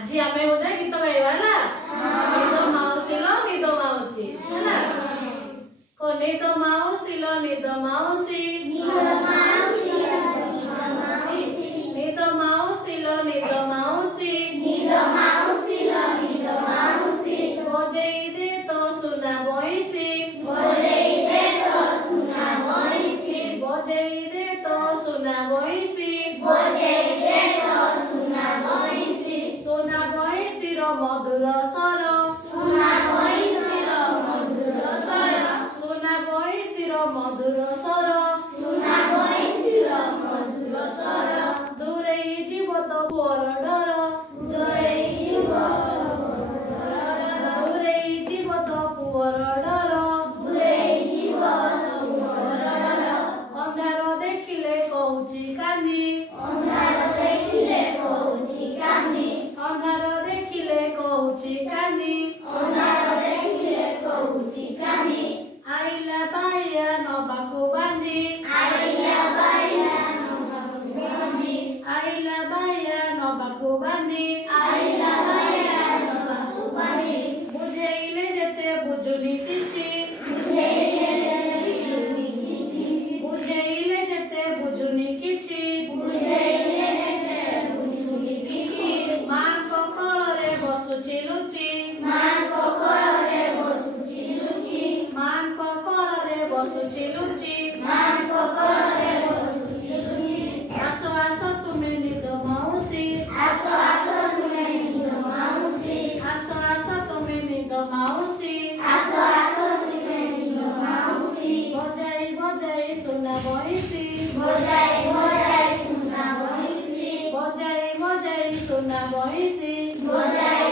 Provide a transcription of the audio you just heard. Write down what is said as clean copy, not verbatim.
आज आमे गोटे गीत गाइबा ना निदो माउसी लो निदो माउसी है ना को निदो माउसी लो निदो माउसी निदो माउसी लो निदो माउसी निदो माउसी लो निदो माउसी बजेई दे तो सुना बइसी बजेई दे तो सुना बइसी बजेई दे तो सुना बइसी बजेई दे तो सुना बइसी सोना बइसी रो मधुर स्वर सोना बइसी रो मधुर स्वर सोना बइसी रो मधुर स्वर सोना बइसी रो मधुर स्वर दूरेई जीव तो पुअर डर दूरेई जीव दूरेई जीव तो पुअर डर दूरेई जीव तो पुअर डर अंधार देखिले कहूची कांदी अंधार देखिले कहूची कांदी अंधार देखिले कहूची कांदी अंधार देखिले कहूची कांदी आइला बाया नबाकु बांदी आइला बाया नबाकु बांदी आइला बाया नबाकु बांदी आइला बाया नबाकु बांदी बुझेइले जेते बुझुनी किछि बुझेइले जेते बुझुनी किछि बुझेइले जेते बुझुनी किछि बुझेइले जेते बुझुनी किछि मां कोकळरे बसुछि लुचि मां कोकळरे बसुछि लुचि मां कोकळरे बसुछि लुचि मां कोकळरे बसुछि लुचि आसो आसो तुमे निदो माउसी आसो आसो तुमे निदो माउसी आसो आसो तुमे निदो माउसी आसो आसो तुमे निदो माउसी बजाई बजाई सुना बइसी बजाई बजाई सुना बइसी बजाई बजाई सुना बइसी बजाई